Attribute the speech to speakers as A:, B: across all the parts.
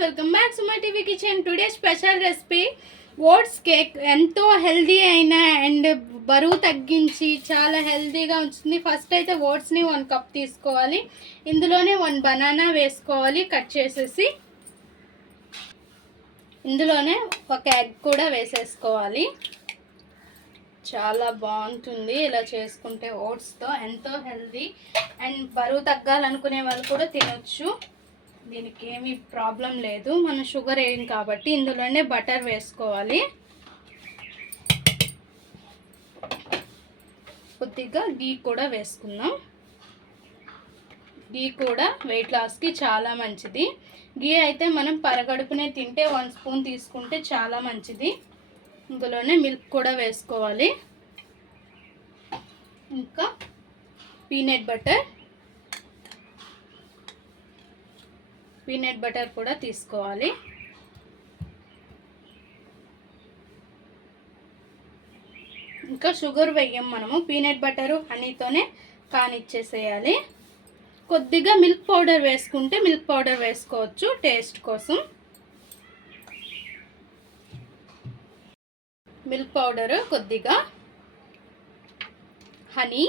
A: Welcome back Suma TV kitchen today special recipe oats cake ఎంతో healthy అయిన and బరువు తగ్గించి చాలా హెల్దీగా ఉంచుతుంది. ఫస్ట్ అయితే ఓట్స్ని వన్ కప్ తీసుకోవాలి. ఇందులోనే వన్ బనానా వేసుకోవాలి కట్ చేసేసి. ఇందులోనే ఒక ఎగ్ కూడా వేసేసుకోవాలి. చాలా బాగుంటుంది ఇలా చేసుకుంటే ఓట్స్తో ఎంతో హెల్దీ అండ్ బరువు తగ్గాలనుకునే వాళ్ళు కూడా తినొచ్చు. దీనికి ఏమీ ప్రాబ్లం లేదు. మనం షుగర్ వేయం కాబట్టి ఇందులోనే బటర్ వేసుకోవాలి. కొద్దిగా గీ కూడా వేసుకుందాం. గీ కూడా వెయిట్ లాస్కి చాలా మంచిది. గీ అయితే మనం పరగడుపునే తింటే వన్ స్పూన్ తీసుకుంటే చాలా మంచిది. ఇందులోనే మిల్క్ కూడా వేసుకోవాలి. ఇంకా పీనట్ బటర్. పీనట్ బటర్ కూడా తీసుకోవాలి. ఇంకా షుగర్ వేయం మనము పీనట్ బటరు హనీతోనే కానిచ్చేసేయాలి. కొద్దిగా మిల్క్ పౌడర్ వేసుకుంటే మిల్క్ పౌడర్ వేసుకోవచ్చు టేస్ట్ కోసం. మిల్క్ పౌడరు కొద్దిగా హనీ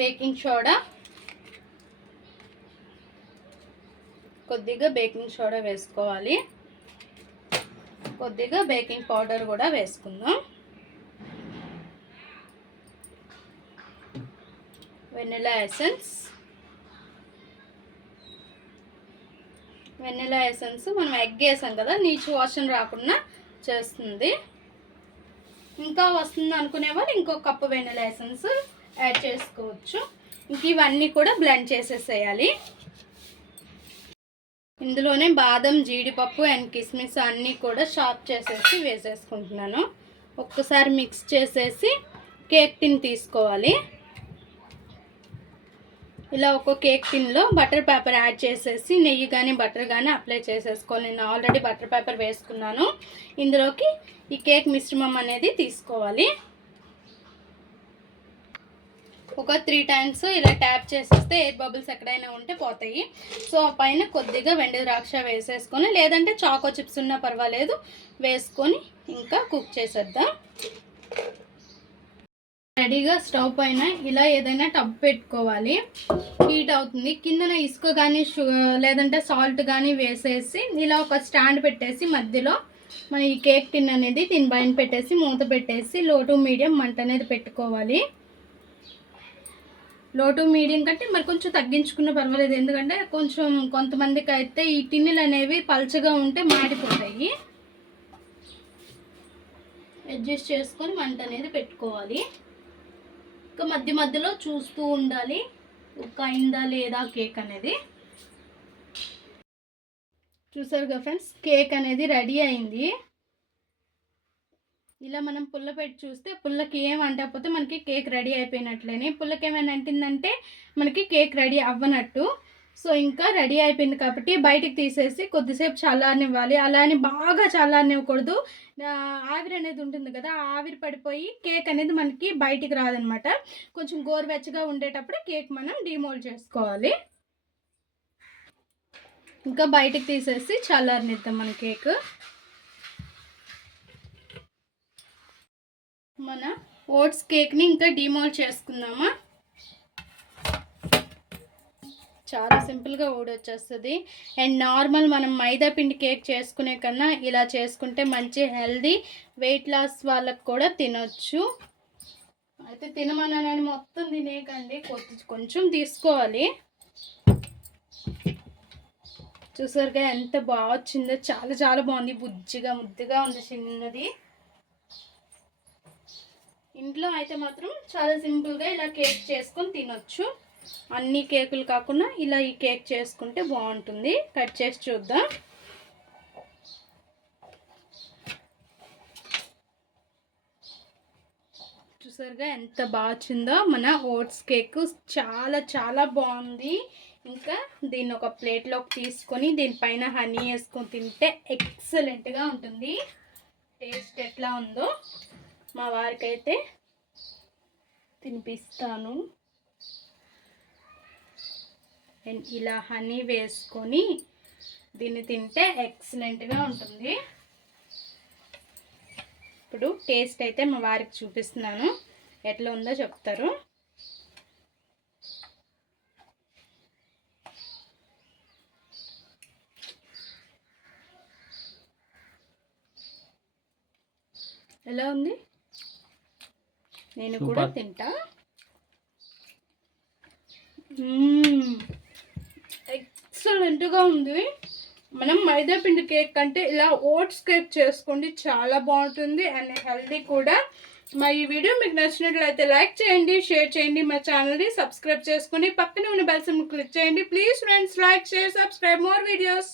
A: బేకింగ్ సోడా. కొద్దిగా బేకింగ్ సోడా వేసుకోవాలి. కొద్దిగా బేకింగ్ పౌడర్ కూడా వేసుకుందాం. Vanilla essence. వెనిలా ఎసెన్స్ మనం ఎగ్ వేసాం కదా నీచు వాసన రాకుండా చేస్తుంది. ఇంకా వస్తుంది అనుకునే వాళ్ళు ఇంకో కప్పు వెనిలా ఎసెన్స్ యాడ్ చేసుకోవచ్చు. ఇంక ఇవన్నీ కూడా బ్లెండ్ చేసేసేయాలి. ఇందులోనే బాదం జీడిపప్పు అండ్ కిస్మిస్ అన్నీ కూడా షాప్ చేసేసి వేసేసుకుంటున్నాను. ఒక్కసారి మిక్స్ చేసేసి కేక్ టిన్ తీసుకోవాలి. ఇలా ఒక కేక్ టిన్లో బటర్ పేపర్ యాడ్ చేసేసి నెయ్యి కానీ బటర్ కానీ అప్లై చేసేసుకోవాలి. నేను ఆల్రెడీ బటర్ పేపర్ వేసుకున్నాను. ఇందులోకి ఈ కేక్ మిశ్రమం అనేది తీసుకోవాలి. ఒక త్రీ టైమ్స్ ఇలా ట్యాప్ చేసేస్తే ఎయిర్ బబుల్స్ ఎక్కడైనా ఉంటే పోతాయి. సో పైన కొద్దిగా వెండి ద్రాక్ష వేసేసుకొని లేదంటే చాకో చిప్స్ ఉన్నా పర్వాలేదు వేసుకొని ఇంకా కుక్ చేసేద్దాం. రెడీగా స్టవ్ పైన ఇలా ఏదైనా టబ్ పెట్టుకోవాలి. హీట్ అవుతుంది. కిందన ఇసుక కానీ లేదంటే సాల్ట్ కానీ వేసేసి ఇలా ఒక స్టాండ్ పెట్టేసి మధ్యలో మన ఈ కేక్ టిన్ అనేది దీని పైన పెట్టేసి మూత పెట్టేసి లో టు మీడియం మంట అనేది పెట్టుకోవాలి. లో టు మీడియం కంటే మరి కొంచెం తగ్గించుకున్న పర్వాలేదు. ఎందుకంటే కొంచెం కొంతమందికి అయితే ఈ టిన్నులు అనేవి పల్చగా ఉంటే మాడిపోతాయి. అడ్జస్ట్ చేసుకొని మంట అనేది పెట్టుకోవాలి. ఇంకా మధ్య మధ్యలో చూస్తూ ఉండాలి. ఉక్క అయిందా లేదా కేక్ అనేది. చూసారుగా ఫ్రెండ్స్ కేక్ అనేది రెడీ అయింది. ఇలా మనం పుల్ల పెట్టి చూస్తే పుల్లకి ఏం అంటకపోతే మనకి కేక్ రెడీ అయిపోయినట్లేని పుల్లకి ఏమైనా అంటిందంటే మనకి కేక్ రెడీ అవ్వనట్టు. సో ఇంకా రెడీ అయిపోయింది కాబట్టి బయటికి తీసేసి కొద్దిసేపు చల్లారనివ్వాలి. అలా అని బాగా చల్లారనివ్వకూడదు. ఆవిరి అనేది ఉంటుంది కదా ఆవిరి పడిపోయి కేక్ అనేది మనకి బయటికి రాదనమాట. కొంచెం గోరువెచ్చగా ఉండేటప్పుడు కేక్ మనం డిమోల్డ్ చేసుకోవాలి. ఇంకా బయటికి తీసేసి చల్లారనిద్దాం మన కేక్. మన ఓట్స్ కేక్ని ఇంకా డిమోల్ చేసుకుందామా? చాలా సింపుల్గా ఊడొచ్చేస్తుంది. అండ్ నార్మల్ మనం మైదా పిండి కేక్ చేసుకునే కన్నా ఇలా చేసుకుంటే మంచి హెల్దీ వెయిట్ లాస్ వాళ్ళకు కూడా తినొచ్చు. అయితే తినమన్నానని మొత్తం తినేయకండి. కొంచెం తీసుకోవాలి. చూసారుగా ఎంత బాగా వచ్చిందో. చాలా చాలా బాగుంది. బుజ్జిగా ముద్దుగా ఉంది చిన్నది. ఇంట్లో అయితే మాత్రం చాలా సింపుల్గా ఇలా కేక్ చేసుకొని తినొచ్చు. అన్ని కేకులు కాకుండా ఇలా ఈ కేక్ చేసుకుంటే బాగుంటుంది. కట్ చేసి చూద్దాం. చూసారుగా ఎంత బాగా వచ్చిందో? మన ఓట్స్ కేక్ చాలా చాలా బాగుంది. ఇంకా దీన్ని ఒక ప్లేట్లోకి తీసుకొని దీనిపైన హనీ వేసుకొని తింటే ఎక్సలెంట్గా ఉంటుంది. టేస్ట్ ఎట్లా ఉందో. మా వారికి అయితే తినిపిస్తాను. అండ్ ఇలా హనీ వేసుకొని దీన్ని తింటే ఎక్సలెంట్గా ఉంటుంది. ఇప్పుడు టేస్ట్ అయితే మా వారికి చూపిస్తున్నాను. ఎట్లా ఉందో చెప్తారు. ఎలా ఉంది? నేను కూడా. తింటా. ఎక్సలెంట్గా ఉంది. మనం మైదా పిండి కేక్ కంటే ఇలా ఓట్స్ కేక్ చేసుకోండి చాలా బాగుంటుంది అండ్ హెల్దీ కూడా. మా ఈ వీడియో మీకు నచ్చినట్లయితే లైక్ చేయండి షేర్ చేయండి మా ఛానల్ని సబ్స్క్రైబ్ చేసుకుని పక్కనే ఉన్న బెల్ సింబల్ క్లిక్ చేయండి. Please friends like share subscribe. More videos.